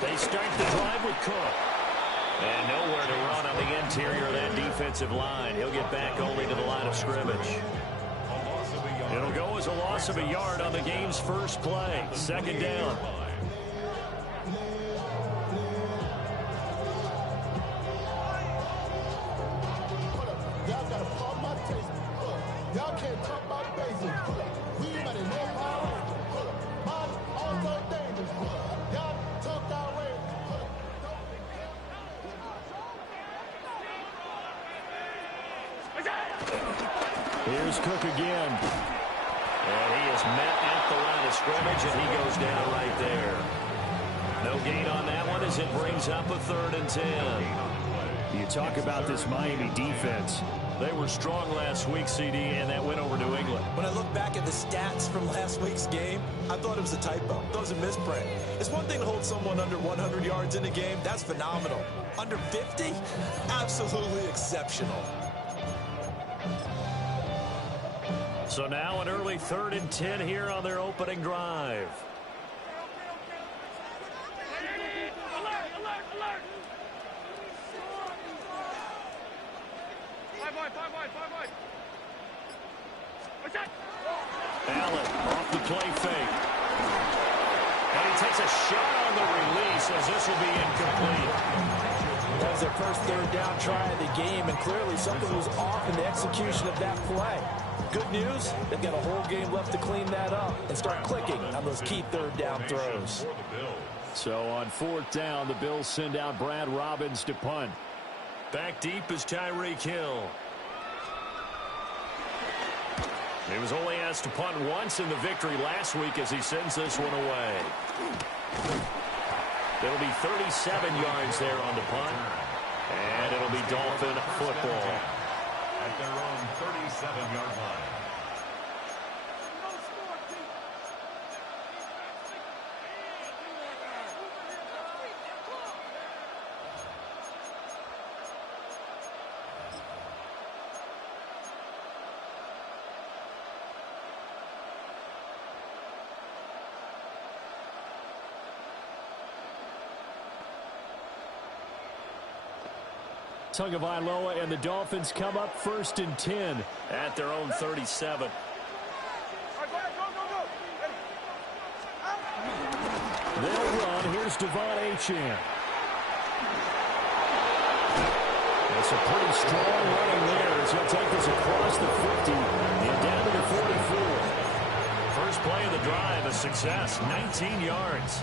They start the drive with Cook. And nowhere to run on the interior of that defensive line. He'll get back only to the line of scrimmage. It'll go as a loss of a yard on the game's first play. Second down. Y'all got to pop my taste. Y'all can't talk about basics. We better know power. Mine also dangerous. Y'all took our way. Here's Cook again. And he is met at the line of scrimmage, and he goes down right there. No gain on that one as it brings up a 3rd and 10. You talk about this Miami defense. They were strong last week, CD, and that went over New England. When I look back at the stats from last week's game, I thought it was a typo. That was a misprint. It's one thing to hold someone under 100 yards in a game. That's phenomenal. Under 50? Absolutely exceptional. So now an early 3rd and 10 here on their opening drive. Allen off the play fake. And he takes a shot on the release as this will be incomplete. That was their first 3rd down try of the game, and clearly something was off in the execution of that play. Good news, they've got a whole game left to clean that up and start clicking on those key 3rd down throws. So on 4th down, the Bills send out Brad Robbins to punt. Back deep is Tyreek Hill. He was only asked to punt once in the victory last week as he sends this one away. There'll be 37 yards there on the punt. And it'll be Dolphin football. At their own 37-yard line. Tagovailoa and the Dolphins come up 1st and 10 at their own 37. They'll run. Here's Devon Achane. That's a pretty strong running there as he'll take this across the 50 and down to the 44. First play of the drive, a success, 19 yards.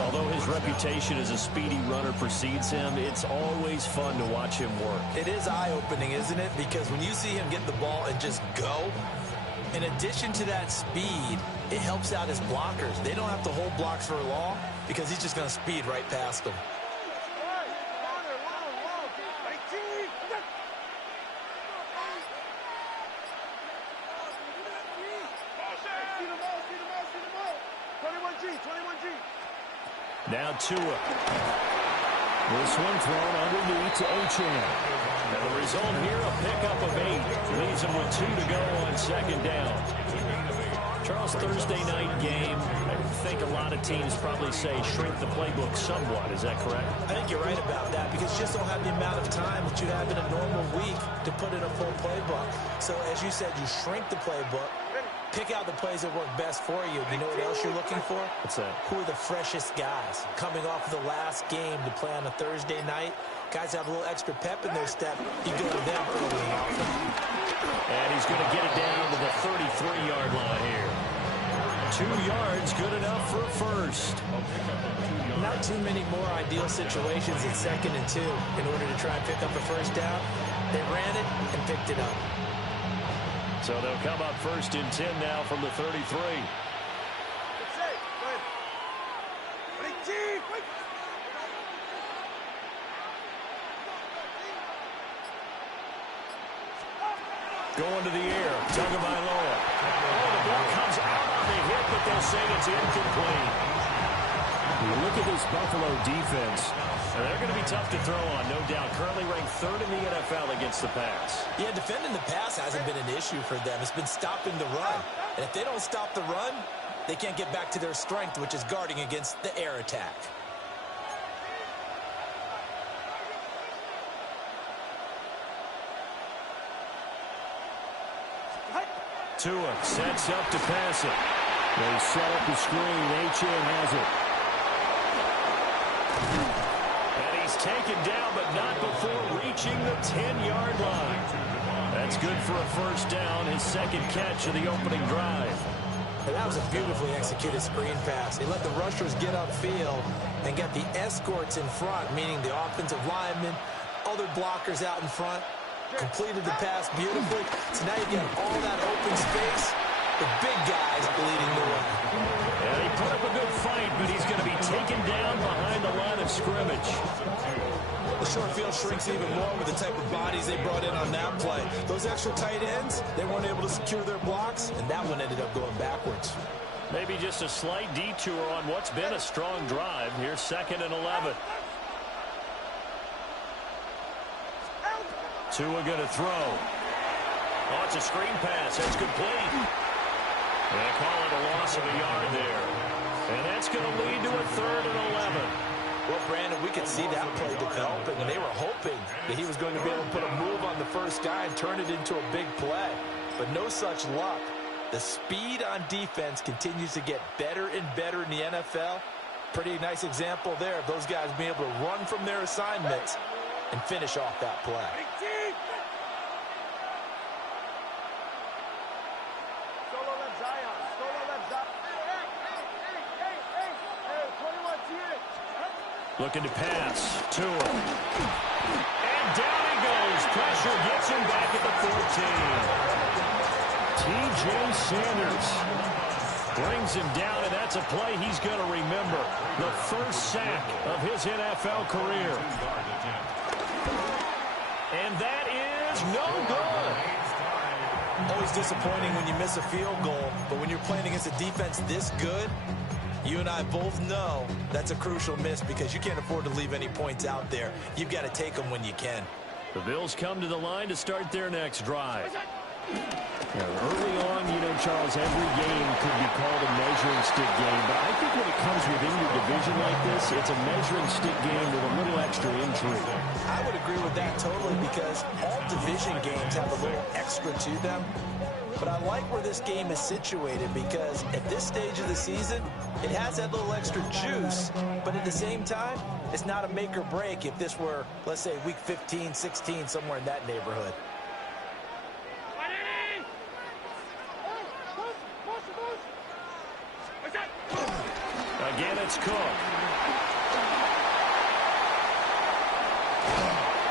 Although his reputation as a speedy runner precedes him, it's always fun to watch him work. It is eye-opening, isn't it? Because when you see him get the ball and just go, in addition to that speed, it helps out his blockers. They don't have to hold blocks for long because he's just going to speed right past them. Now Tua. This one thrown underneath to Achane. And the result here, a pickup of 8. Leaves him with 2 to go on 2nd down. Charles, Thursday night game, I think a lot of teams probably say shrink the playbook somewhat. Is that correct? I think you're right about that because you just don't have the amount of time that you have in a normal week to put in a full playbook. So as you said, you shrink the playbook. Pick out the plays that work best for you. You know what else you're looking for? What's that? Who are the freshest guys? Coming off of the last game to play on a Thursday night, guys have a little extra pep in their step. You go to them early and often. And he's going to get it down to the 33-yard line here. 2 yards, good enough for a first. Not too many more ideal situations at 2nd and 2 in order to try and pick up a first down. They ran it and picked it up. So they'll come up 1st and 10 now from the 33. Going to the air, Tagovailoa. Oh, the ball comes out on the hit, but they'll say it's incomplete. Look at this Buffalo defense. They're going to be tough to throw on, no doubt. Currently ranked 3rd in the NFL against the pass. Yeah, defending the pass hasn't been an issue for them. It's been stopping the run. And if they don't stop the run, they can't get back to their strength, which is guarding against the air attack. Tua sets up to pass it. They set up the screen. H.N. has it. And he's taken down, but not before reaching the 10-yard line. That's good for a first down, his second catch of the opening drive. And that was a beautifully executed screen pass. He let the rushers get upfield and get the escorts in front, meaning the offensive linemen, other blockers out in front. Completed the pass beautifully. So now you get all that open space. The big guys leading the way. Yeah, he put up a good fight, but he's going to be taken down behind the line of scrimmage. The short field shrinks even more with the type of bodies they brought in on that play. Those extra tight ends, they weren't able to secure their blocks, and that one ended up going backwards. Maybe just a slight detour on what's been a strong drive. Here's 2nd and 11. Tua going to throw. Oh, it's a screen pass. That's complete. They call it a loss of a yard there. And that's going to lead to a 3rd and 11. Well, Brandon, we could see that play developing, and they were hoping that he was going to be able to put a move on the first guy and turn it into a big play. But no such luck. The speed on defense continues to get better and better in the NFL. Pretty nice example there of those guys being able to run from their assignments and finish off that play. Looking to pass. Tua. And down he goes. Pressure gets him back at the 14. T.J. Sanders brings him down, and that's a play he's going to remember. The first sack of his NFL career. And that is no good. Always disappointing when you miss a field goal, but when you're playing against a defense this good, you and I both know that's a crucial miss because you can't afford to leave any points out there. You've got to take them when you can. The Bills come to the line to start their next drive. Early on, Charles, every game could be called a measuring stick game, but I think when it comes within your division like this, it's a measuring stick game with a little extra intrigue. I would agree with that totally because all division games have a little extra to them. But I like where this game is situated because at this stage of the season, it has that little extra juice, but at the same time, it's not a make or break if this were, let's say, week 15, 16, somewhere in that neighborhood. Again, it's Cook.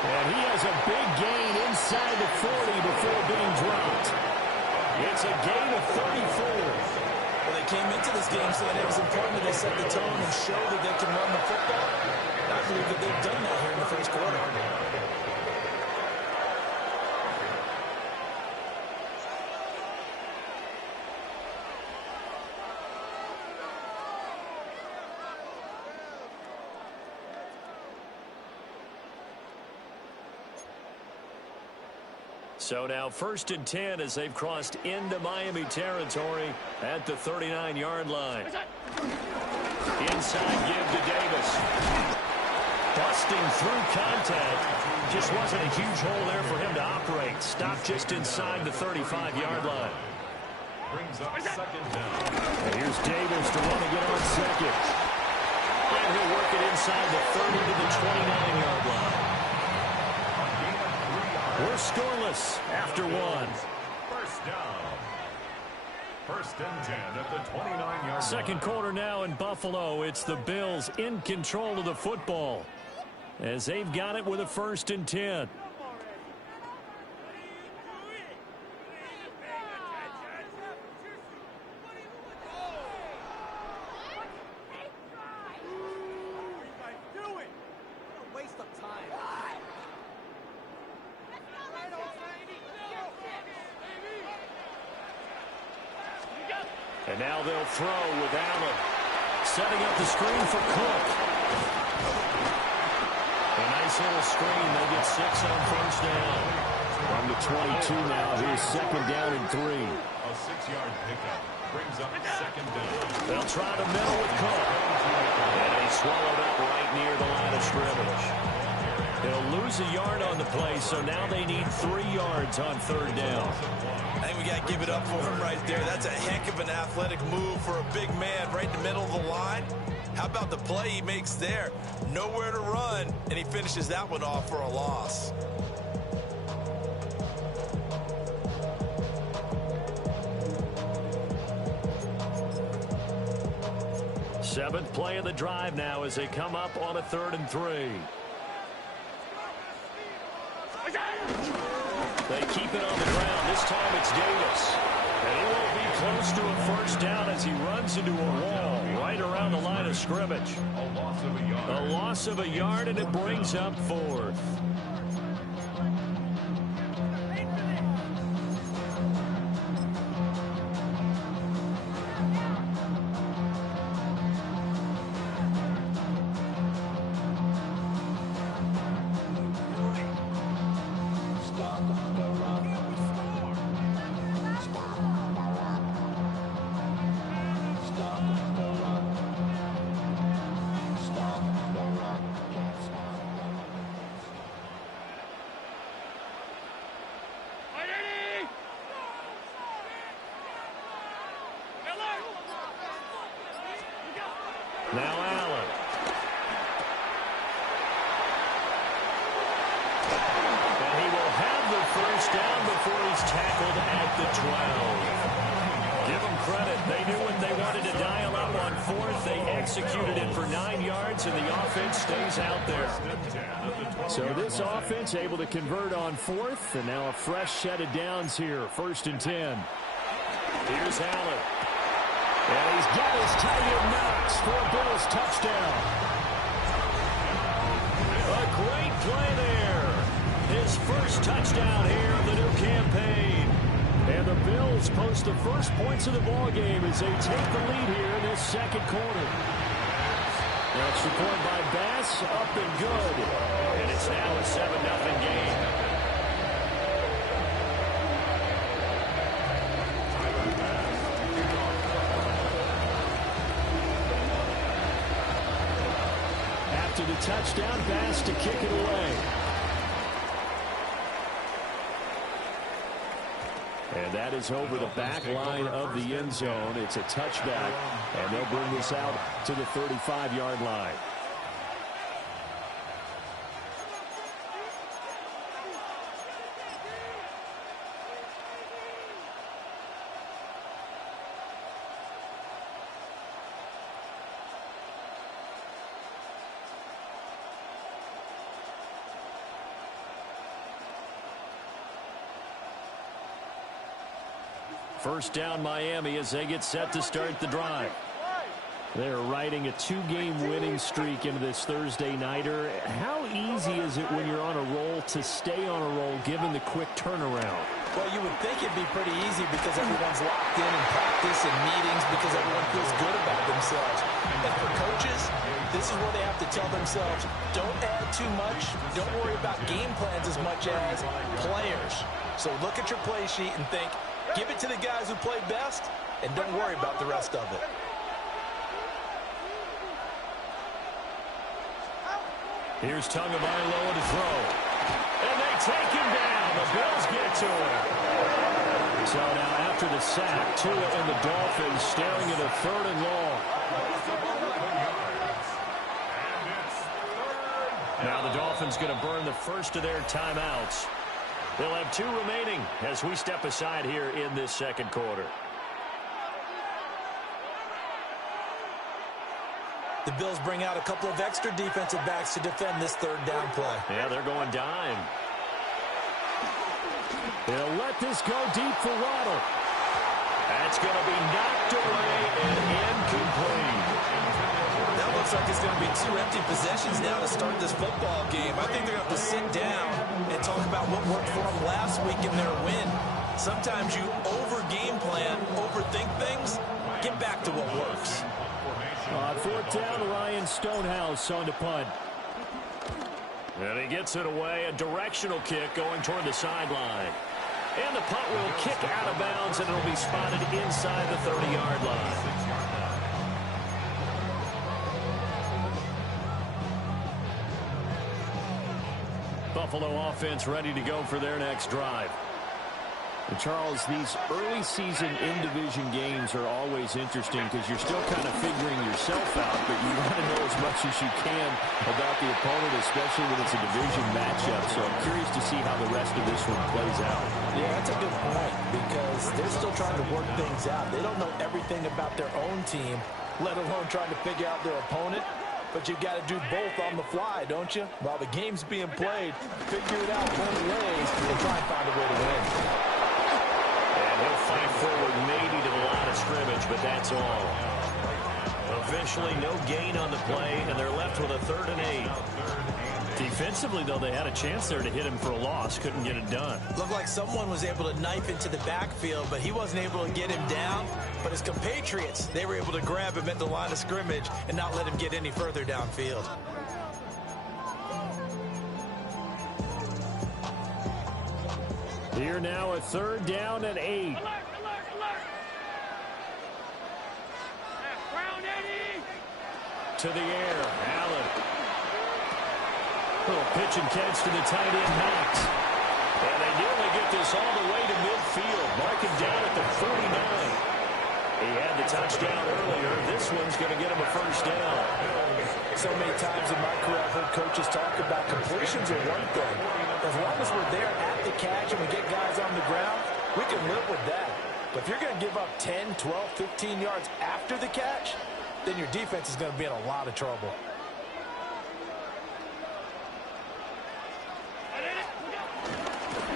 And he has a big gain inside the 40 before being dropped. It's a gain of 34. Well, they came into this game saying it was important that they set the tone and show that they can run the football. I believe that they've done that here in the first quarter. So now 1st and 10 as they've crossed into Miami territory at the 39-yard line. Inside give to Davis. Busting through contact. Just wasn't a huge hole there for him to operate. Stopped just inside the 35-yard line. Brings up 2nd down. And here's Davis to run again on 2nd. And he'll work it inside the 30 to the 29-yard line. We're scoreless after 1. First down. 1st and 10 at the 29-yard line. Second quarter now in Buffalo. It's the Bills in control of the football as they've got it with a 1st and 10. And now they'll throw with Allen. Setting up the screen for Cook. A nice little screen. They get 6 on first down. From the 22 now. Here's 2nd down and 3. A 6-yard pickup. brings up second down. They'll try the middle with Cook. And he's swallowed up right near the line of scrimmage. He'll lose a yard on the play, so now they need 3 yards on third down. I think we got to give it up for him right there. That's a heck of an athletic move for a big man right in the middle of the line. How about the play he makes there? Nowhere to run, and he finishes that one off for a loss. Seventh play of the drive now as they come up on a 3rd and 3. They keep it on the ground. This time it's Davis. And he won't be close to a first down as he runs into a wall right around the line of scrimmage. A loss of a yard, and it brings up 4th. Now Allen. And he will have the first down before he's tackled at the 12. Give them credit. They knew when they wanted to dial up on 4th. They executed it for 9 yards, and the offense stays out there. So this offense able to convert on 4th, and now a fresh set of downs here. 1st and 10. Here's Allen. And he's got his tight end Knox for a Bills touchdown. A great play there. His first touchdown here of the new campaign. And the Bills post the first points of the ballgame as they take the lead here in this second quarter. Extra point by Bass, up and good. And it's now a 7-0 game. To the touchdown pass to kick it away. And that is over the back line of the end zone. It's a touchback, and they'll bring this out to the 35-yard line. First down Miami as they get set to start the drive. They're riding a 2-game winning streak into this Thursday nighter. How easy is it when you're on a roll to stay on a roll given the quick turnaround? Well, you would think it'd be pretty easy because everyone's locked in practice and meetings because everyone feels good about themselves. And for coaches, this is where they have to tell themselves, don't add too much, don't worry about game plans as much as players. So look at your play sheet and think, give it to the guys who play best, and don't worry about the rest of it. Here's Tagovailoa to throw. And they take him down. The Bills get to him. So now after the sack, Tua and the Dolphins staring at a 3rd and long. Now the Dolphins going to burn the first of their timeouts. They'll have 2 remaining as we step aside here in this second quarter. The Bills bring out a couple of extra defensive backs to defend this 3rd down play. Yeah, they're going dime. They'll let this go deep for Waddle. That's going to be knocked away and incomplete. That looks like it's going to be 2 empty possessions now to start this football game. I think they're going to have to sit down and talk about what worked for them last week in their win. Sometimes you over-game plan, overthink things. Get back to what works. On 4th down, Ryan Stonehouse on to punt. And he gets it away. A directional kick going toward the sideline. And the punt will kick out of bounds, and it'll be spotted inside the 30-yard line. Buffalo offense ready to go for their next drive. And Charles, these early season in-division games are always interesting because you're still kind of figuring yourself out, but you want to know as much as you can about the opponent, especially when it's a division matchup. So I'm curious to see how the rest of this one plays out. Yeah, that's a good point because they're still trying to work things out. They don't know everything about their own team, let alone trying to figure out their opponent. But you got to do both on the fly, don't you? While the game's being played, figure it out both ways and try and find a way to win. He'll fight forward maybe to the line of scrimmage, but that's all. Officially, no gain on the play, and they're left with a 3rd and 8. Defensively, though, they had a chance there to hit him for a loss. Couldn't get it done. Looked like someone was able to knife into the backfield, but he wasn't able to get him down. But his compatriots, they were able to grab him at the line of scrimmage and not let him get any further downfield. Here now a 3rd down and 8. Alert, alert, alert. Brown Eddie. To the air, Allen. Little pitch and catch to the tight end, Knox. And they nearly get this all the way to midfield. Mark him down at the 49. He had the touchdown earlier. This one's going to get him a 1st down. So many times in my career I've heard coaches talk about completions are one thing. As long as we're there at the catch and we get guys on the ground, we can live with that. But if you're going to give up 10, 12, 15 yards after the catch, then your defense is going to be in a lot of trouble.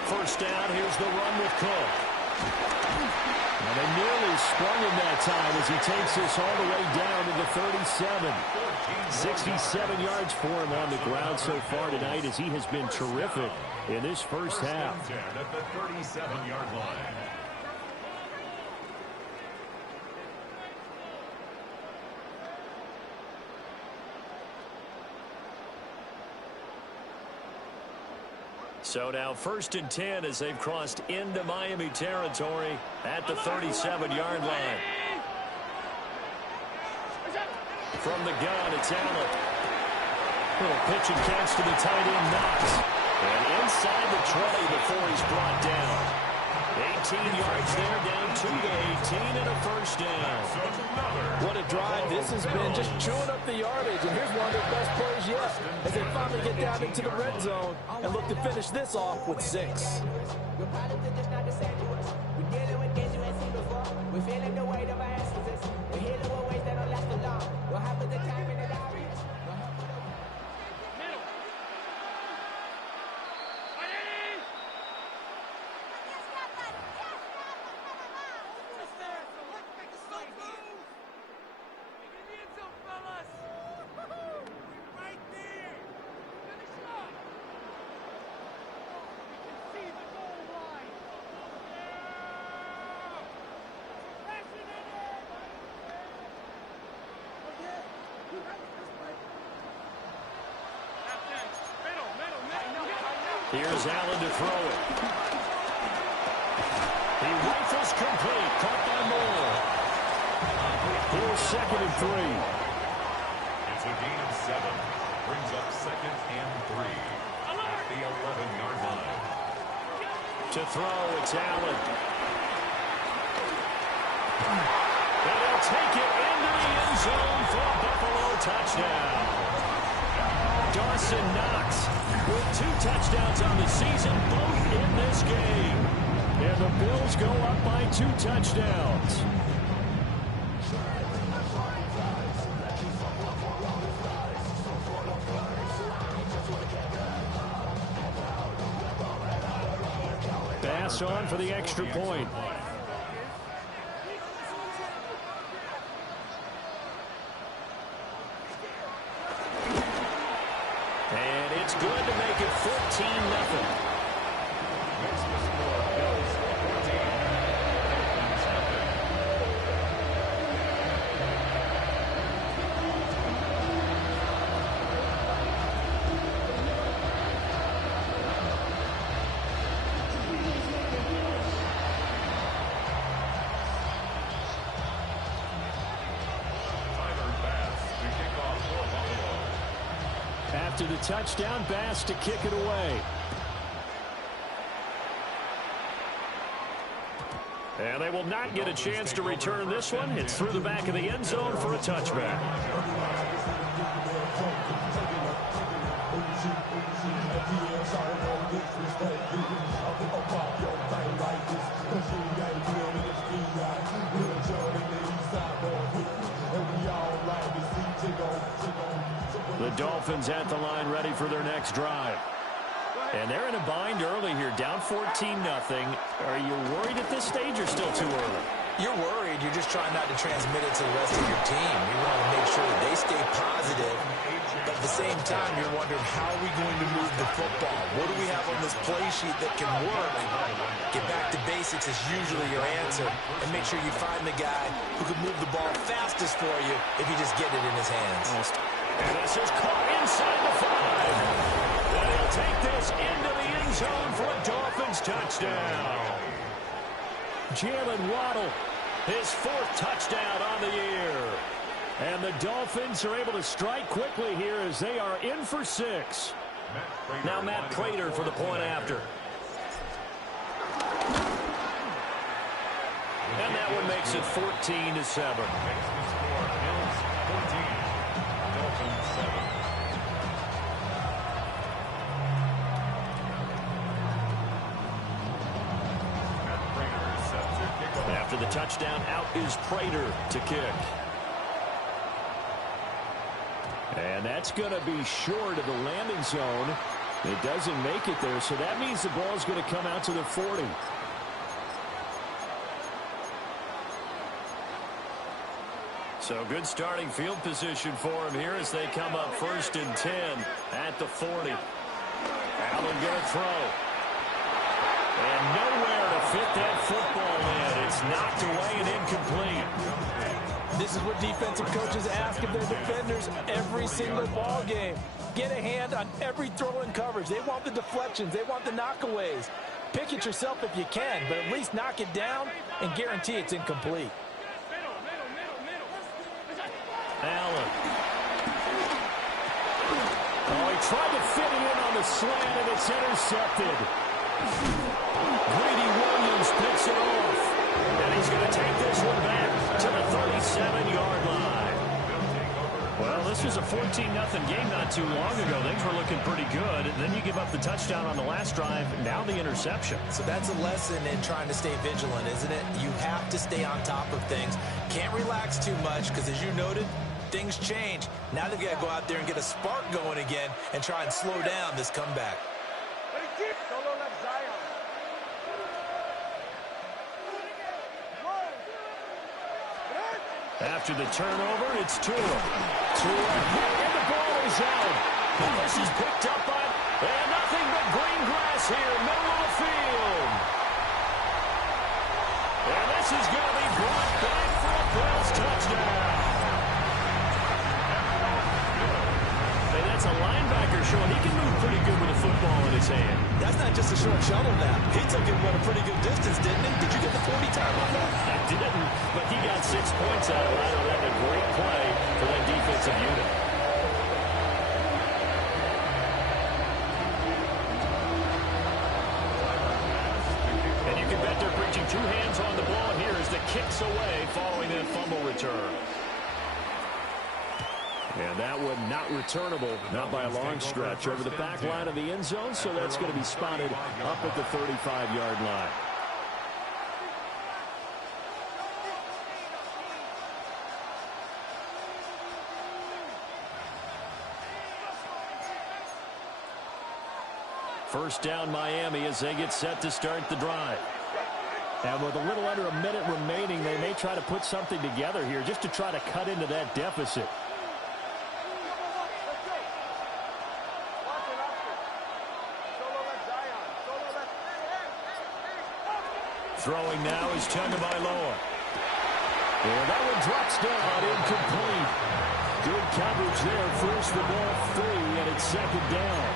First down, here's the run with Cook. And they nearly sprung him that time as he takes this all the way down to the 37. 67 yards for him on the ground so far tonight as he has been terrific in this first half. At the 37-yard line. So now 1st and 10 as they've crossed into Miami territory at the 37-yard line. From the gun, it's Allen. Little pitch and catch to the tight end, Knox. And inside the 20 before he's brought down. 18 yards there, down to the 18 and a 1st down. What a drive this has been, just chewing up the yardage. And here's one of their best plays yet as they finally get down into the red zone and look to finish this off with 6. We're feeling the weight of our answers. We're healing with ways that don't last long. What happened to time in the diary? Here's Allen to throw it. He rifles complete. Caught by Moore. Here's 2nd and 3. It's a gain of 7. Brings up 2nd and 3. At the 11-yard line. To throw, it's Allen. And he'll take it into the end zone for a Buffalo touchdown. Dawson Knox with 2 touchdowns on the season, both in this game. And the Bills go up by 2 touchdowns. Pass on for the extra point. And it's good to make it 14-0. After the touchdown, Bass to kick it away. And they will not get a chance to return this one. It's through the back of the end zone for a touchback. The Dolphins at the line ready for their next drive. And they're in a bind early here, down 14-0. Are you worried at this stage or still too early? You're worried. You're just trying not to transmit it to the rest of your team. You want to make sure that they stay positive. But at the same time, you're wondering, how are we going to move the football? What do we have on this play sheet that can work? Get back to basics is usually your answer. And make sure you find the guy who can move the ball fastest for you if you just get it in his hands. And this is caught inside the 5. And he'll take this into the end zone for a Dolphins touchdown. Jalen Waddle, his 4th touchdown on the year. And the Dolphins are able to strike quickly here as they are in for 6. Now Matt Prater for the point after. And that one makes it 14-7. After the touchdown, out is Prater to kick. And that's going to be short of the landing zone. It doesn't make it there, so that means the ball is going to come out to the 40. So good starting field position for him here as they come up 1st and 10 at the 40. Allen going to throw. And nowhere to fit that football in. It's knocked away and incomplete. This is what defensive coaches ask of their defenders every single ball game. Get a hand on every throw in coverage. They want the deflections. They want the knockaways. Pick it yourself if you can, but at least knock it down and guarantee it's incomplete. Allen. Oh, he tried to fit it in on the slant, and it's intercepted. Greedy Williams picks it off. And he's going to take this one back to the 37-yard line. Well, this was a 14-0 game not too long ago. Things were looking pretty good. And then you give up the touchdown on the last drive. Now the interception. So that's a lesson in trying to stay vigilant, isn't it? You have to stay on top of things. Can't relax too much because, as you noted, things change. Now they've got to go out there and get a spark going again and try and slow down this comeback. After the turnover, it's Tua. And the ball is out. And this is picked up by, and nothing but green grass here, middle of the field. And this is going to be brought back for a Bills touchdown. And that's a linebacker showing he can move pretty good with a football in his hand. That's not just a short shuttle now. He took it a pretty good distance, didn't he? Did you get the 40 time on that? I didn't, but he got 6 points out of that. That a great play for that defensive unit. And you can bet they're preaching 2 hands on the ball here as the kick's away following that fumble return. And that one not returnable, not by a long stretch, over the back line of the end zone, so that's going to be spotted up at the 35-yard line. First down Miami as they get set to start the drive. And with a little under a minute remaining, they may try to put something together here just to try to cut into that deficit. Throwing now is Tagovailoa. And that one drops down, incomplete. Good coverage there, forced the ball free, and it's 2nd down.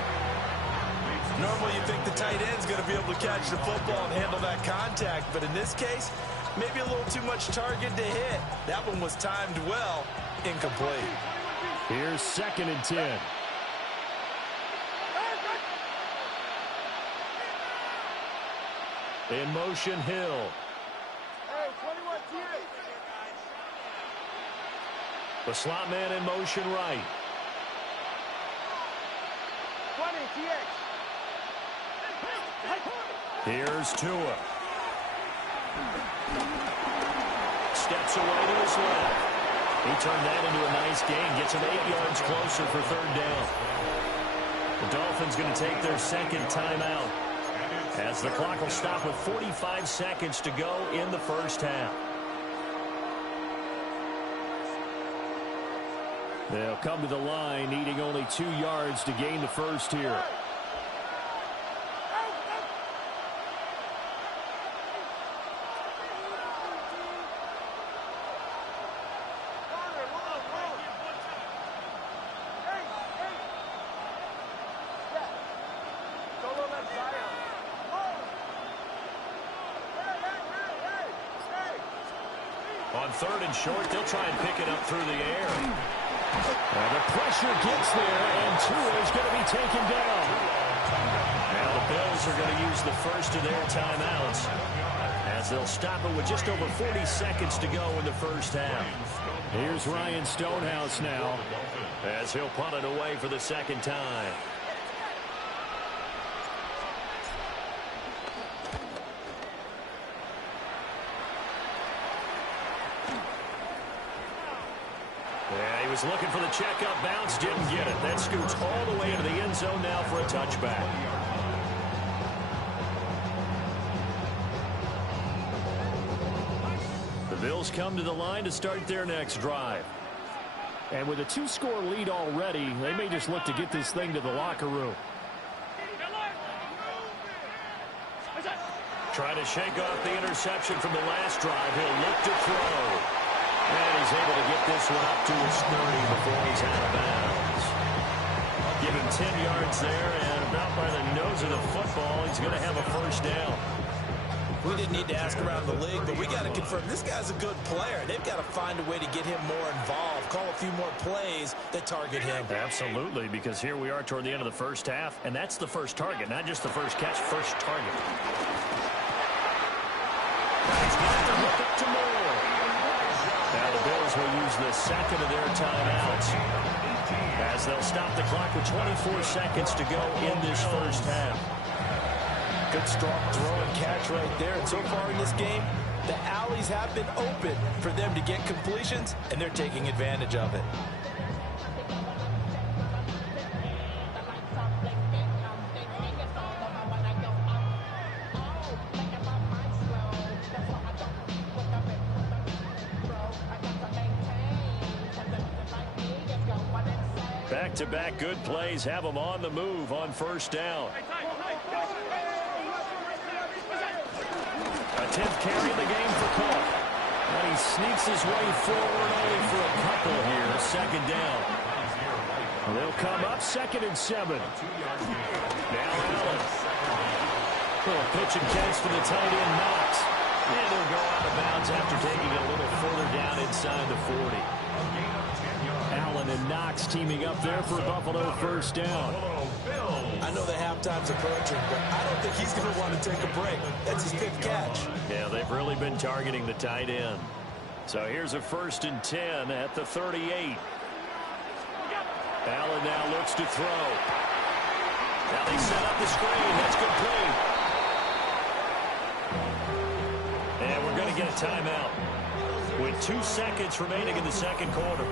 Normally you think the tight end's going to be able to catch the football and handle that contact, but in this case, maybe a little too much target to hit. That one was timed well, incomplete. Here's 2nd and 10. In motion, Hill. Hey, 21 TH. The slot man in motion right. 20 TH. Here's Tua. Steps away to his left. He turned that into a nice gain. Gets him 8 yards closer for third down. The Dolphins going to take their second timeout, as the clock will stop with 45 seconds to go in the first half. They'll come to the line, needing only 2 yards to gain the first here. On third and short, they'll try and pick it up through the air. And the pressure gets there, and Tua is going to be taken down. Now the Bills are going to use the first of their timeouts, as they'll stop it with just over 40 seconds to go in the first half. Here's Ryan Stonehouse now, as he'll punt it away for the second time. Yeah, he was looking for the checkup bounce, didn't get it. That scoots all the way into the end zone now for a touchback. The Bills come to the line to start their next drive. And with a 2-score lead already, they may just look to get this thing to the locker room. Trying to shake off the interception from the last drive. He'll look to throw. And he's able to get this one up to his 30 before he's out of bounds. Give him 10 yards there, and about by the nose of the football, he's going to have a first down. We didn't need to ask around the league, but we got to confirm this guy's a good player. They've got to find a way to get him more involved, call a few more plays that target him. Absolutely, because here we are toward the end of the first half, and that's the first target, not just the first catch, first target. He's got to hook up to Moore. Now the Bills will use the second of their timeouts, as they'll stop the clock with 24 seconds to go in this first half. Good strong throw and catch right there. And so far in this game, the alleys have been open for them to get completions, and they're taking advantage of it. Back-to-back good plays have them on the move on first down. A 10th carry in the game for Cook. And he sneaks his way forward only for a couple here. Second down. They'll come up 2nd and 7. Now Allen. Little pitch and catch for the tight end, Knox. And he'll go out of bounds after taking it a little further down inside the 40. Allen and Knox teaming up there for Buffalo first down. I know the halftime's approaching, but I don't think he's going to want to take a break. That's his 5th catch. Yeah, they've really been targeting the tight end. So here's a 1st and 10 at the 38. Allen now looks to throw. Now they set up the screen. That's complete. And we're going to get a timeout with 2 seconds remaining in the second quarter.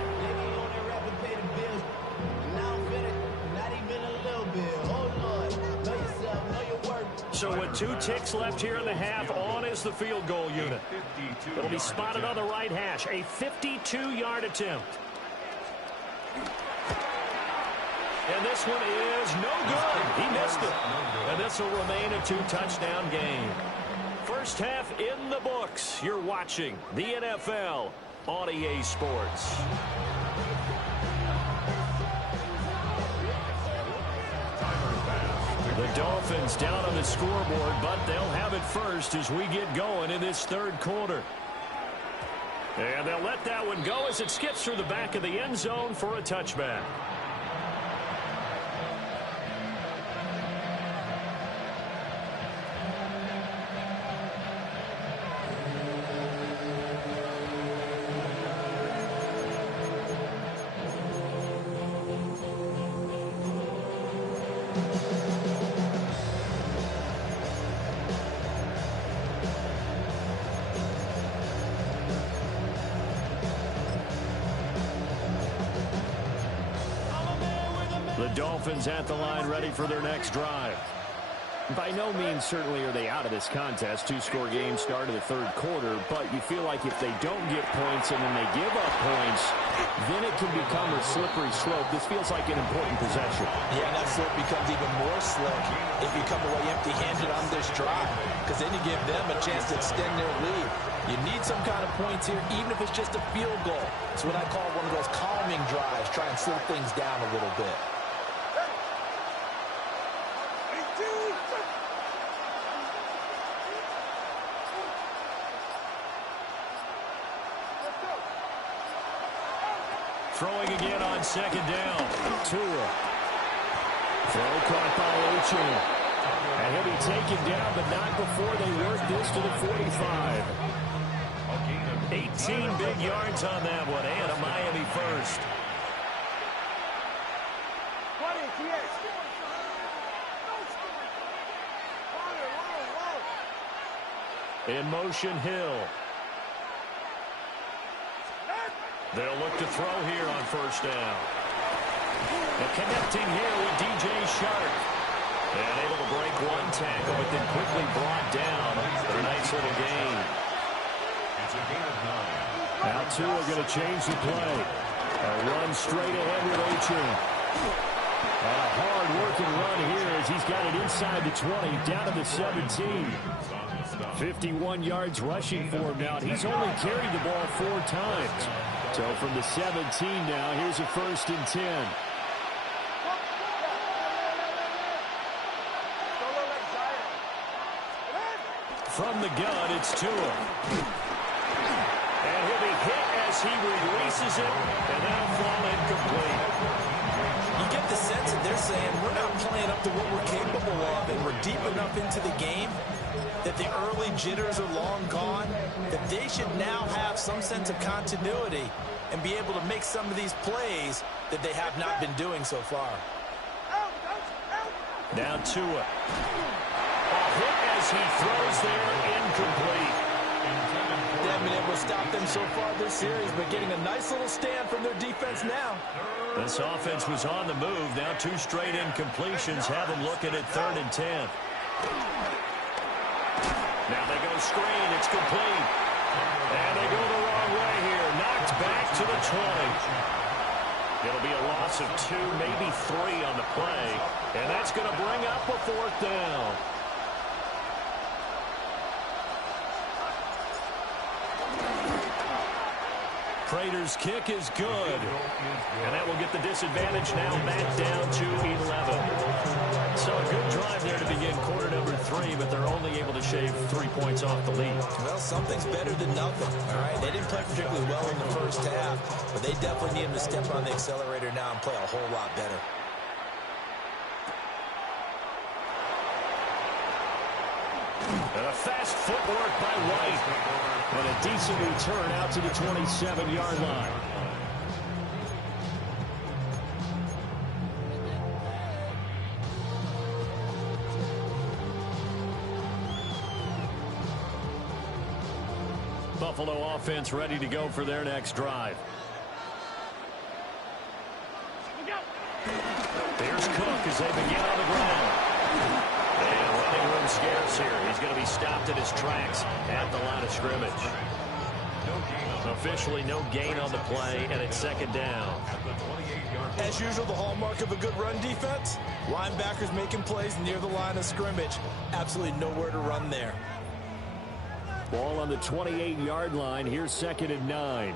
So with 2 ticks left here in the half, on is the field goal unit. It'll be spotted on the right hash. A 52-yard attempt. And this one is no good. He missed it. And this will remain a 2-touchdown game. First half in the books. You're watching the NFL on EA Sports. The Dolphins down on the scoreboard, but they'll have it first as we get going in this third quarter. And they'll let that one go as it skips through the back of the end zone for a touchback. The Dolphins at the line, ready for their next drive. By no means certainly are they out of this contest. Two-score game start of the third quarter, but you feel like if they don't get points and then they give up points, then it can become a slippery slope. This feels like an important possession. Yeah, and that slope becomes even more slick if you come away empty-handed on this drive, because then you give them a chance to extend their lead. You need some kind of points here, even if it's just a field goal. It's what I call one of those calming drives, try and slow things down a little bit. Throwing again on second down. Tua. Throw caught by Achane. And he'll be taken down, but not before they work this to the 45. 18 big yards on that one, and a Miami first. 20 TX. In motion, Hill. They'll look to throw here on first down. And connecting here with DJ Shark. And able to break one tackle, but then quickly brought down for a nice little gain. Now Tua going to change the play. A run straight ahead with Achane. And a hard-working run here as he's got it inside the 20, down to the 17. 51 yards rushing for him now. He's only carried the ball 4 times. So from the 17 now, here's a 1st and 10. From the gun, it's Tua. And he'll be hit as he releases it, and that'll fall incomplete. You get the sense that they're saying we're not playing up to what we're capable of, and we're deep enough into the game that the early jitters are long gone, that they should now have some sense of continuity and be able to make some of these plays that they have not been doing so far. Now Tua. A hit as he throws there, incomplete. They haven't been able to stop them so far this series, but getting a nice little stand from their defense now. This offense was on the move. Now 2 straight incompletions have them looking at 3rd and 10. Now they go screen. It's complete. And they go the wrong way here. Knocked back to the 20. It'll be a loss of 2, maybe 3 on the play. And that's going to bring up a 4th down. Prater's kick is good. And that will get the disadvantage now back down to 11. So a good drive there to begin quarter number 3, but they're only able to shave 3 points off the lead. Well, something's better than nothing, all right? They didn't play particularly well in the first half, but they definitely need them to step on the accelerator now and play a whole lot better. And a fast footwork by White. And a decent return out to the 27-yard line. Buffalo offense ready to go for their next drive. Here's Cook as they begin on the ground. And running room scarce here. He's going to be stopped in his tracks at the line of scrimmage. Officially no gain on the play, and it's 2nd down. As usual, the hallmark of a good run defense, linebackers making plays near the line of scrimmage. Absolutely nowhere to run there. Ball on the 28-yard line. Here's 2nd and 9.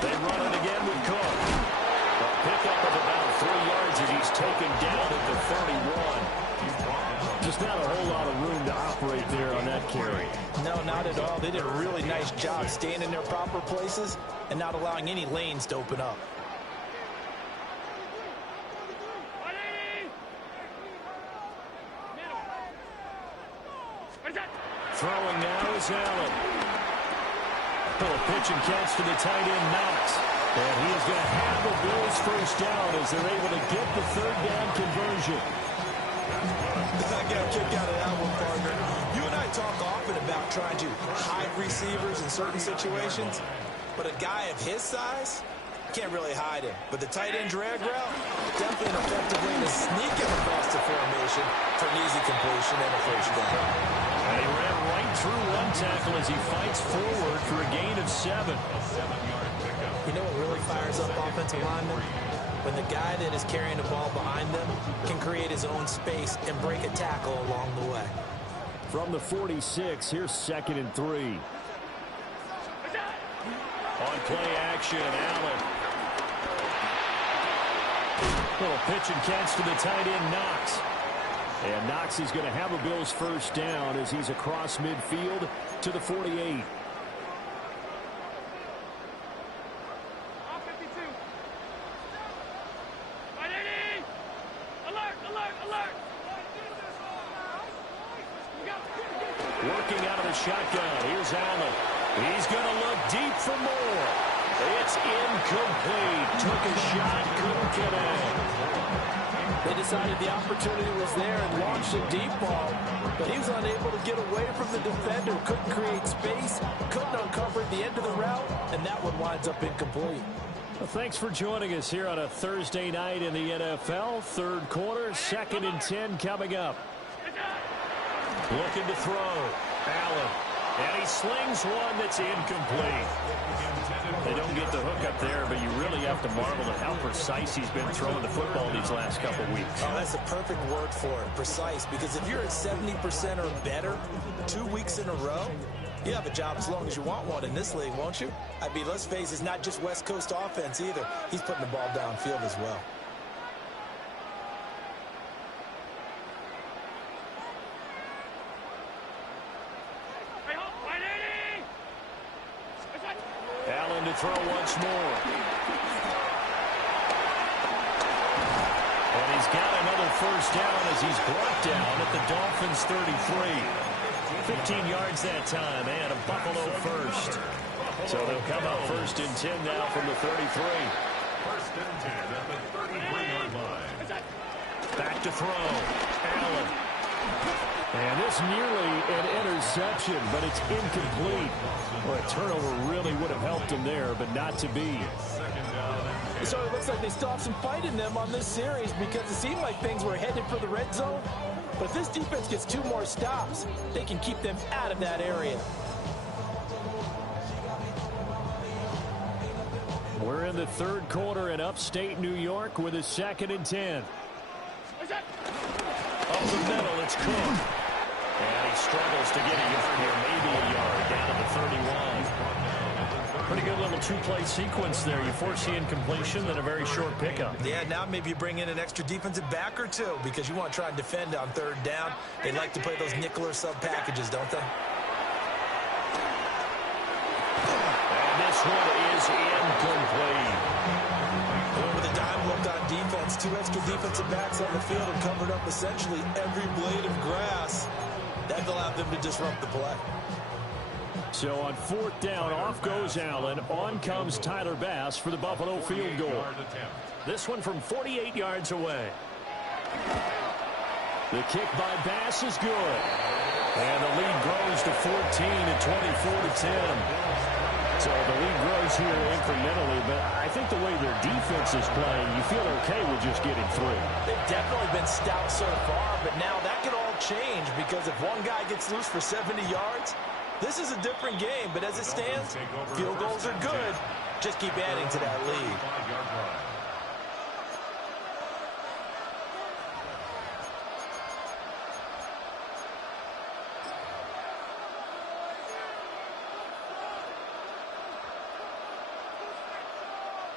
They run it again with Cook. A pickup of about 3 yards as he's taken down at the 31. Just not a whole lot of room to operate there on that carry. No, not at all. They did a really nice job staying in their proper places and not allowing any lanes to open up. Throwing now is Allen. Little pitch and catch to the tight end, Knox. And he is going to have the Bills first down as they're able to get the third down conversion. I got a kick out of that one, partner. You and I talk often about trying to hide receivers in certain situations, but a guy of his size can't really hide him. But the tight end drag route, definitely an effective way to sneak him across the formation for an easy completion and a first down. And he ran right through one tackle as he fights forward for a gain of 7. You know what really fires up offensive linemen? When the guy that is carrying the ball behind them can create his own space and break a tackle along the way. From the 46, here's 2nd and 3. On play action, Allen. Little pitch and catch to the tight end, Knox. And Knox is going to have a Bills first down as he's across midfield to the 48. Working out of the shotgun. Here's Allen. He's going to look deep for more. It's incomplete. Took a shot, couldn't get in. They decided the opportunity was there and launched a deep ball, but he was unable to get away from the defender. Couldn't create space, couldn't uncover the end of the route, and that one winds up incomplete. Well, thanks for joining us here on a Thursday night in the NFL. Third quarter, 2nd and 10 coming up. Looking to throw. Allen. And he slings one that's incomplete. They don't get the hook up there, but you really have to marvel at how precise he's been throwing the football these last couple weeks. Oh, that's the perfect word for it, precise, because if you're at 70% or better 2 weeks in a row, you have a job as long as you want one in this league, won't you? I mean, let's face it, it's not just West Coast offense either. He's putting the ball downfield as well. Allen to throw once more. And he's got another first down as he's brought down at the Dolphins' 33. 15 yards that time and a Buffalo first. So they'll come up 1st and 10 now from the 33. 1st and 10 at the 33-yard line. Back to throw. Allen. And this nearly an interception, but it's incomplete. Well, a turnover really would have helped him there, but not to be. So it looks like they still have some fight in them on this series because it seemed like things were headed for the red zone. But if this defense gets 2 more stops, they can keep them out of that area. We're in the third quarter in upstate New York with a 2nd and 10. Up the middle, it's Cook. And he struggles to get a yard here, maybe a yard, down to the 31. Pretty good little 2-play sequence there. You force the incompletion, then a very short pickup. Yeah, now maybe you bring in an extra defensive back or 2 because you want to try and defend on 3rd down. They like to play those nickel or sub packages, don't they? And this one is incomplete. Well, with a dime looked on defense, 2 extra defensive backs on the field and covered up essentially every blade of grass. That allowed them to disrupt the play. So on 4th down, off goes Allen. On comes Tyler Bass for the Buffalo field goal. This one from 48 yards away. The kick by Bass is good. And the lead grows to 14 at 24-10. So the lead grows here incrementally, but I think the way their defense is playing, you feel okay with just getting through. They've definitely been stout so far, but now that could all change because if one guy gets loose for 70 yards, this is a different game. But as it stands, field goals are good. Just keep adding to that lead.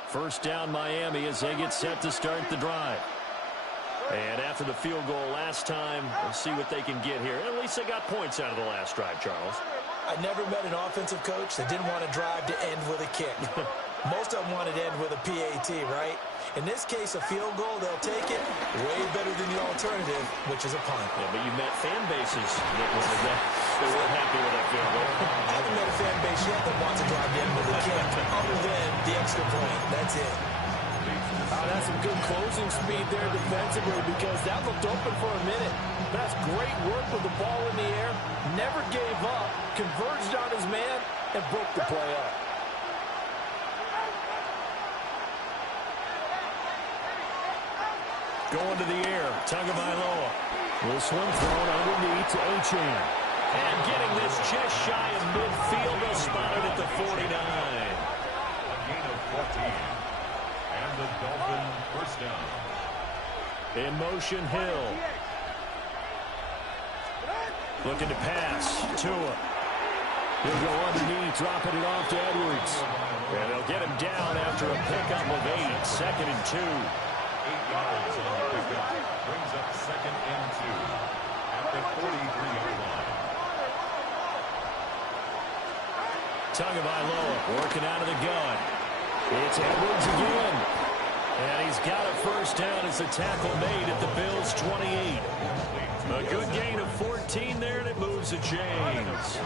First down Miami as they get set to start the drive. And after the field goal last time, we'll see what they can get here. At least they got points out of the last drive, Charles. I never met an offensive coach that didn't want to drive to end with a kick. Most of them wanted to end with a PAT, right? In this case, a field goal, they'll take it way better than the alternative, which is a punt. Yeah, but you met fan bases that weren't happy with that field goal. I haven't met a fan base yet that wants to drive the extra point. That's it. That's some good closing speed there defensively because that looked open for a minute. That's great work with the ball in the air. Never gave up, converged on his man, and broke the play up. Going to the air, Tagovailoa. Little swing thrown underneath to Achane. And getting this just shy of midfield, they'll spot it at the 49. A gain of 14. And the Dolphin first down. In motion, Hill. Looking to pass. Tua. He'll go underneath, dropping it off to Edwards. And they'll get him down after a pickup of 8. 2nd and 2. 8 yards on the pickup. Brings up 2nd and 2. At the 43-yard line. Tagovailoa working out of the gun. It's Edwards again. And he's got a first down as the tackle made at the Bills' 28. A good gain of 14 there, and it moves the chains. First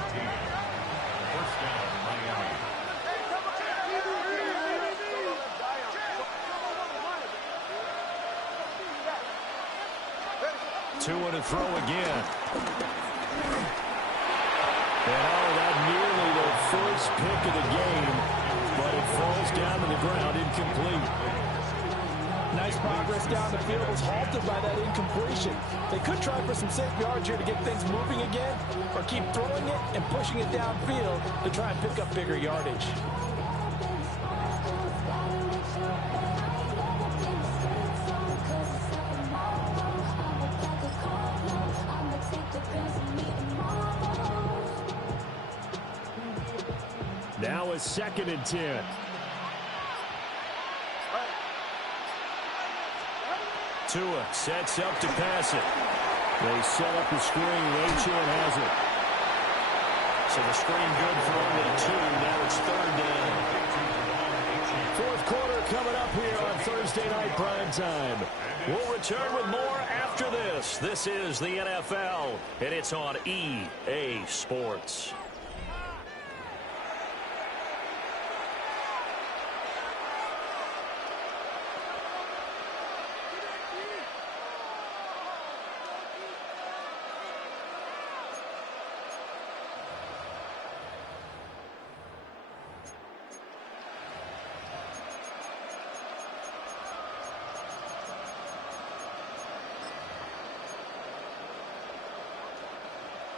down, Miami. Tua to throw again. And that nearly the first pick of the game, but it falls down to the ground incomplete. Nice progress down the field was halted by that incompletion. They could try for some safe yards here to get things moving again, or keep throwing it and pushing it downfield to try and pick up bigger yardage. Now a 2nd and 10. Tua sets up to pass it. They set up the screen. Achane has it. So the screen good for only 2. Now it's 3rd down. 4th quarter coming up here on Thursday Night Prime Time. We'll return with more after this. This is the NFL, and it's on EA Sports.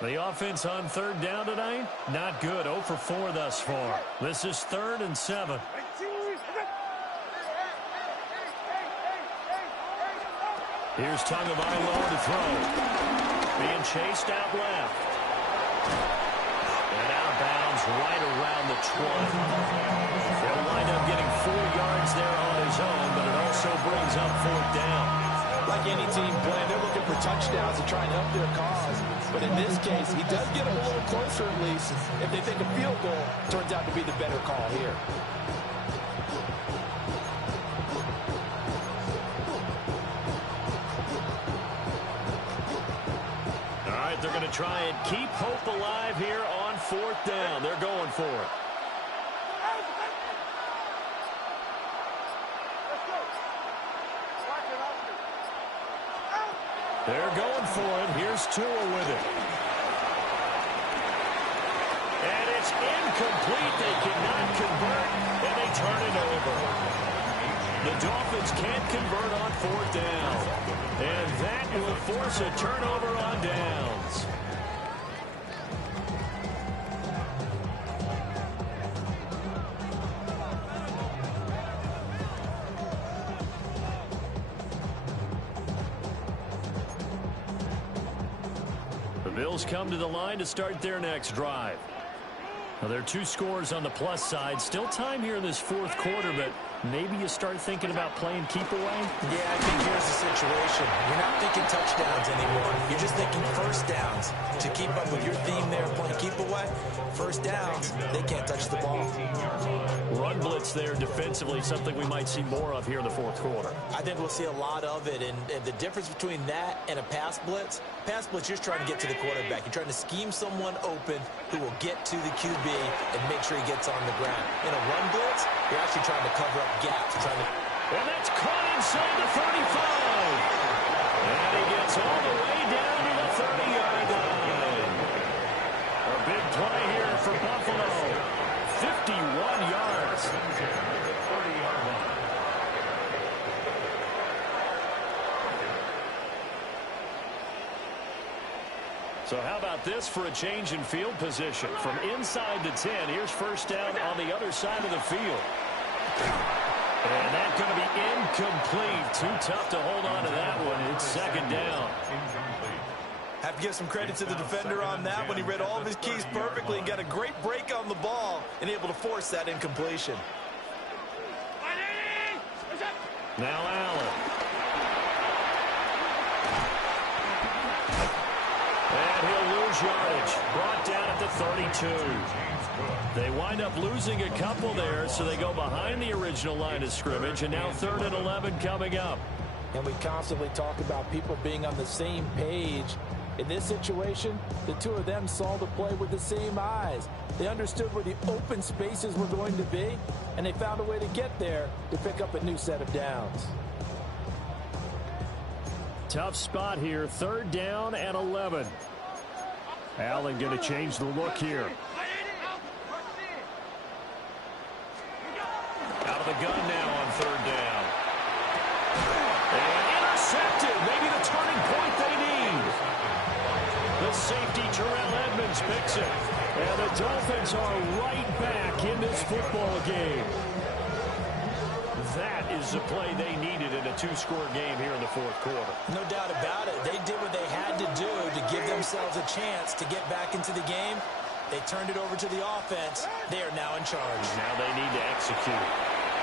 The offense on 3rd down tonight, not good. 0 for 4 thus far. This is 3rd and 7. Here's Tagovailoa to throw. Being chased out left. And out of bounds right around the 20. He'll wind up getting 4 yards there on his own, but it also brings up 4th down. Like any team playing, they're looking for touchdowns to try and help their cause. But in this case, he does get them a little closer at least. If they think a field goal turns out to be the better call here. All right, they're going to try and keep hope alive here on 4th down. They're going for it. They're going for it. Here's Tua with it. And it's incomplete. They cannot convert, and they turn it over. The Dolphins can't convert on 4th down. And that will force a turnover on downs. The Bills come to the line to start their next drive. Now, there are 2 scores on the plus side. Still time here in this 4th quarter, but maybe you start thinking about playing keep away? Yeah, I think here's the situation. You're not thinking touchdowns anymore. You're just thinking first downs. To keep up with your theme there, playing keep away, first downs, they can't touch the ball. Run blitz there defensively, something we might see more of here in the 4th quarter. I think we'll see a lot of it, and the difference between that and a pass blitz, you're just trying to get to the quarterback. You're trying to scheme someone open who will get to the QB be and make sure he gets on the ground. In a run blitz, you're actually trying to cover up gaps. And that's caught inside the 35. And he gets all the way down to the 30-yard line. A big play here for Buffalo. 51 yards. So how about this for a change in field position? From inside the 10, here's first down on the other side of the field. And that's going to be incomplete. Too tough to hold on to that one. It's second down. Have to give some credit to the defender on that when he read all of his keys perfectly and got a great break on the ball and able to force that incompletion. Now Allen. And he'll lose yardage. Brought down at the 32. They wind up losing a couple there, so they go behind the original line of scrimmage, and now 3rd and 11 coming up. And we constantly talk about people being on the same page. In this situation, the two of them saw the play with the same eyes. They understood where the open spaces were going to be, and they found a way to get there to pick up a new set of downs. Tough spot here, 3rd down and 11. Allen going to change the look here. Out of the gun now on 3rd down. And intercepted. Maybe the turning point they need. The safety, Terrell Edmonds, picks it. And the Dolphins are right back in this football game. That is the play they needed in a 2-score game here in the 4th quarter. No doubt about it. They did what they had to do to give themselves a chance to get back into the game. They turned it over to the offense. They are now in charge. Now they need to execute.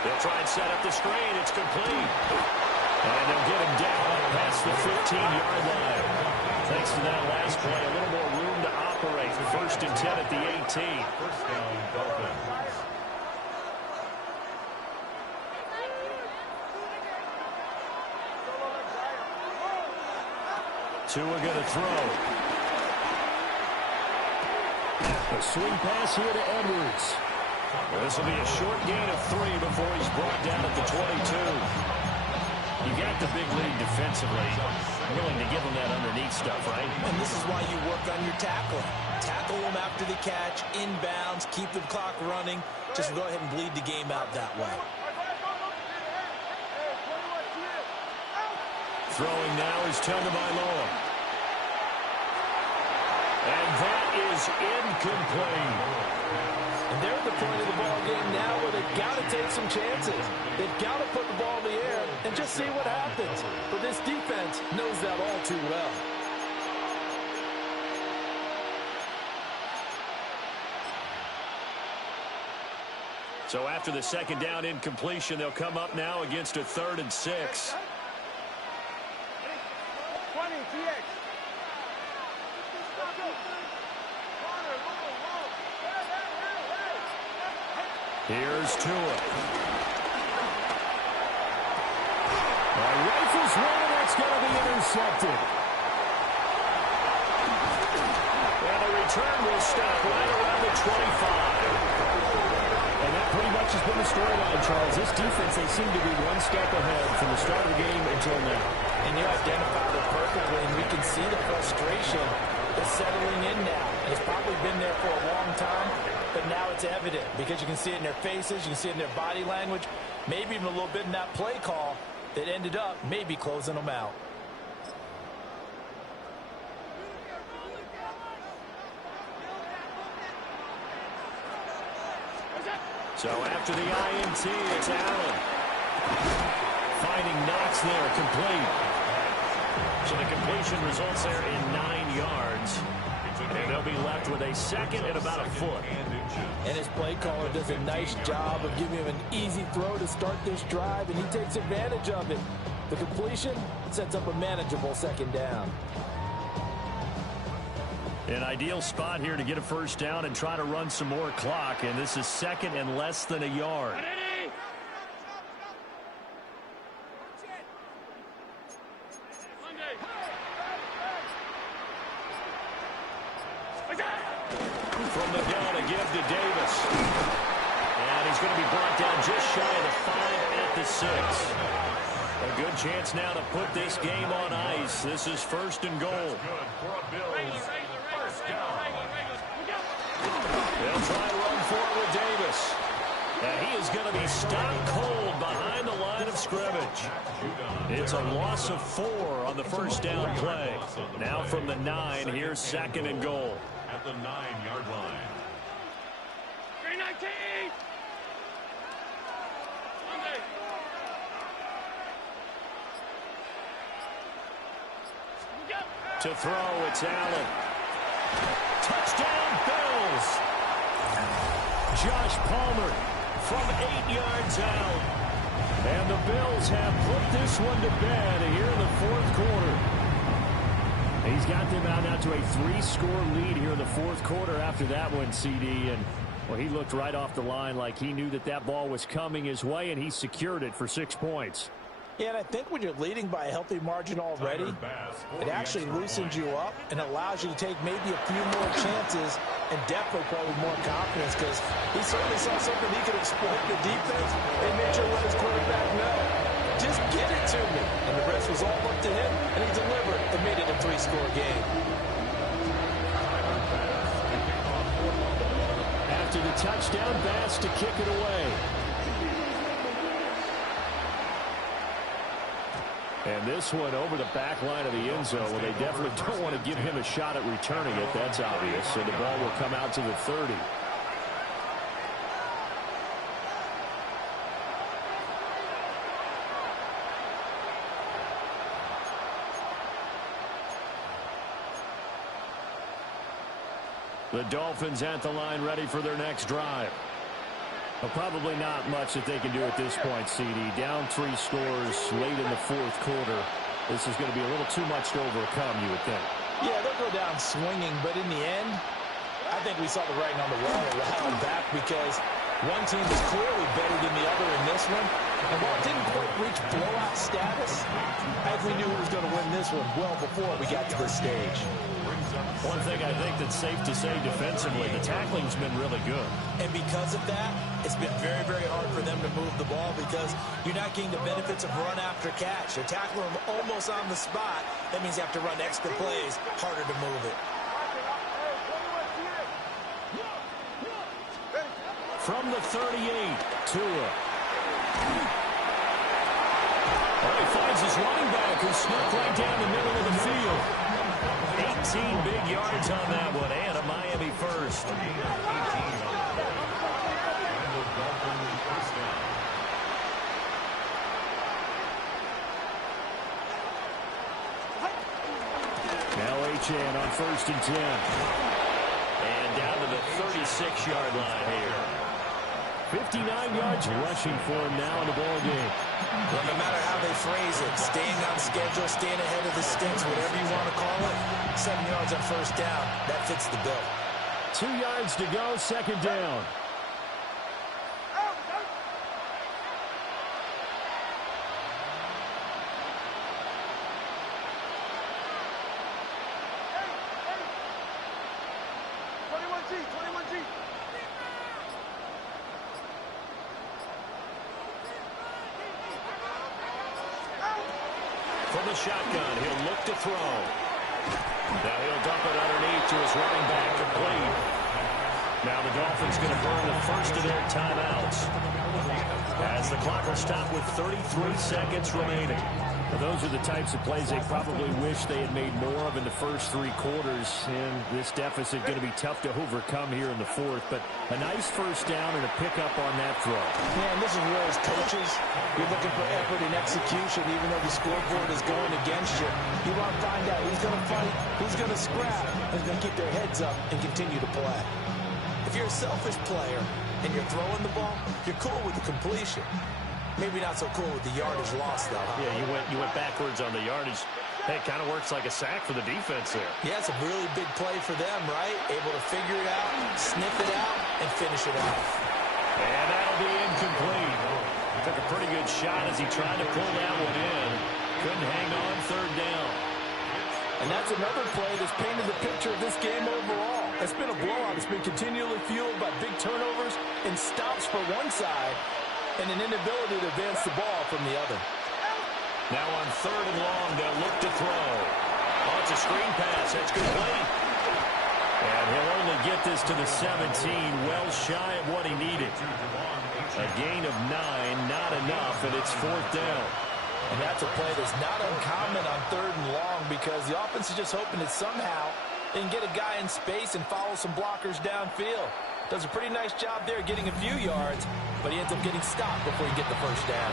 They'll try and set up the screen. It's complete. And they'll get him down past the 15-yard line. Thanks to that last play, a little more room to operate. 1st and 10 at the 18. First down, Dolphins. Tua going to throw. A swing pass here to Edwards. Well, this will be a short gain of 3 before he's brought down at the 22. You got the big lead defensively. Willing to give him that underneath stuff, right? And this is why you work on your tackling. Tackle them after the catch, inbounds, keep the clock running. Just go ahead and bleed the game out that way. Throwing now is Tagovailoa. And that is incomplete. And they're at the point of the ball game now where they've got to take some chances. They've got to put the ball in the air and just see what happens. But this defense knows that all too well. So after the 2nd down incompletion, they'll come up now against a 3rd and 6. Here's Tua. Rifles one, and that's going to be intercepted. And the return will stop right around the 25. And that pretty much has been the storyline, Charles. This defense, they seem to be one step ahead from the start of the game until now. And you identified it perfectly, and we can see the frustration is settling in now. And it's probably been there for a long time, but now it's evident because you can see it in their faces, you can see it in their body language, maybe even a little bit in that play call that ended up maybe closing them out. So after the INT, it's Allen. Finding Knox there, complete. So the completion results there in 9 yards. And they'll be left with a 2nd and about a foot. And his play caller does a nice job of giving him an easy throw to start this drive, and he takes advantage of it. The completion sets up a manageable 2nd down. An ideal spot here to get a 1st down and try to run some more clock. And this is 2nd and less than a yard. from the gun, a give to Davis. And he's going to be brought down just shy of the 5 at the 6. A good chance now to put this game on ice. This is 1st and goal. They'll try to run forward with Davis. And he is going to be stopped cold behind the line of scrimmage. It's a loss of 4 on the first down play. Now from the 9, here's 2nd and goal. At the 9-yard line. 319! To throw, it's Allen. Touchdown, Bills. Josh Palmer from 8 yards out. And the Bills have put this one to bed here in the 4th quarter. He's got them out now to a 3-score lead here in the 4th quarter after that one, CD. And, well, he looked right off the line like he knew that that ball was coming his way, and he secured it for 6 points. Yeah, and I think when you're leading by a healthy margin already, it actually loosens you up and allows you to take maybe a few more chances and definitely play with more confidence, because he certainly saw something he could exploit the defense and made sure to let his quarterback know. Just get it to me. And the rest was all up to him, and he delivered and made it a 3-score game. After the touchdown, Bass to kick it away. And this one over the back line of the end zone. Well, they definitely don't want to give him a shot at returning it. That's obvious. So the ball will come out to the 30. The Dolphins at the line, ready for their next drive. Well, probably not much that they can do at this point, CD. Down 3 scores late in the 4th quarter. This is going to be a little too much to overcome, you would think. Yeah, they'll go down swinging, but in the end, I think we saw the writing on the wall and rattled back, because one team was clearly better than the other in this one. And while it didn't quite reach blowout status, I think we knew who was going to win this one well before we got to this stage. One thing I think that's safe to say defensively, the tackling's been really good. And because of that, it's been very, very hard for them to move the ball, because you're not getting the benefits of run after catch. They're tackling them almost on the spot. That means you have to run extra plays, harder to move it. From the 38, Tua. Well, he finds his running back, who snuck right down the middle of the field. 18 big yards on that one, and a Miami first. Now Achane on 1st and 10. And down to the 36-yard line here. 59 yards rushing for him now in the ball game. Well, no matter how they phrase it, staying on schedule, staying ahead of the sticks, whatever you want to call it, 7 yards on first down, that fits the bill. 2 yards to go, 2nd down. From the shotgun, he'll look to throw. Now he'll dump it underneath to his running back, complete. Now the Dolphins going to burn the first of their timeouts, as the clock will stop with 33 seconds remaining. Now, those are the types of plays they probably wish they had made more of in the first 3 quarters. And this deficit going to be tough to overcome here in the 4th. But a nice first down and a pickup on that throw. Yeah, and this is where as coaches, you're looking for effort and execution, even though the scoreboard is going against you. You want to find out who's going to fight, who's going to scrap, who's going to keep their heads up and continue to play. If you're a selfish player and you're throwing the ball, you're cool with the completion. Maybe not so cool with the yardage loss, though. Huh? Yeah, you went backwards on the yardage. Hey, it kind of works like a sack for the defense there. Yeah, it's a really big play for them, right? Able to figure it out, sniff it out, and finish it off. And that'll be incomplete. Took a pretty good shot as he tried to pull that one in. Couldn't hang on 3rd down. And that's another play that's painted the picture of this game overall. It's been a blowout. It's been continually fueled by big turnovers and stops for one side and an inability to advance the ball from the other. Now on 3rd and long, they'll look to throw. Oh, it's a screen pass. That's complete. And he'll only get this to the 17, well shy of what he needed. A gain of 9, not enough, and it's 4th down. And that's a play that's not uncommon on 3rd and long because the offense is just hoping that somehow they can get a guy in space and follow some blockers downfield. Does a pretty nice job there getting a few yards, but he ends up getting stopped before he can get the first down.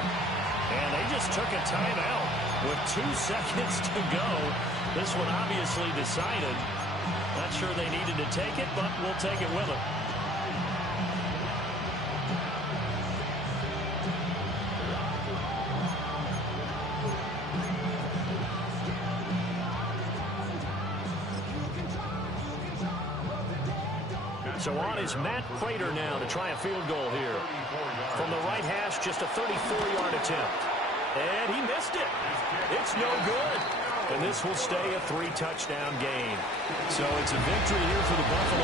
And they just took a timeout with 2 seconds to go. This one obviously decided. Not sure they needed to take it, but we'll take it with them. So on is Matt Prater now to try a field goal here. From the right hash, just a 34-yard attempt. And he missed it. It's no good. And this will stay a 3-touchdown game. So it's a victory here for the Buffalo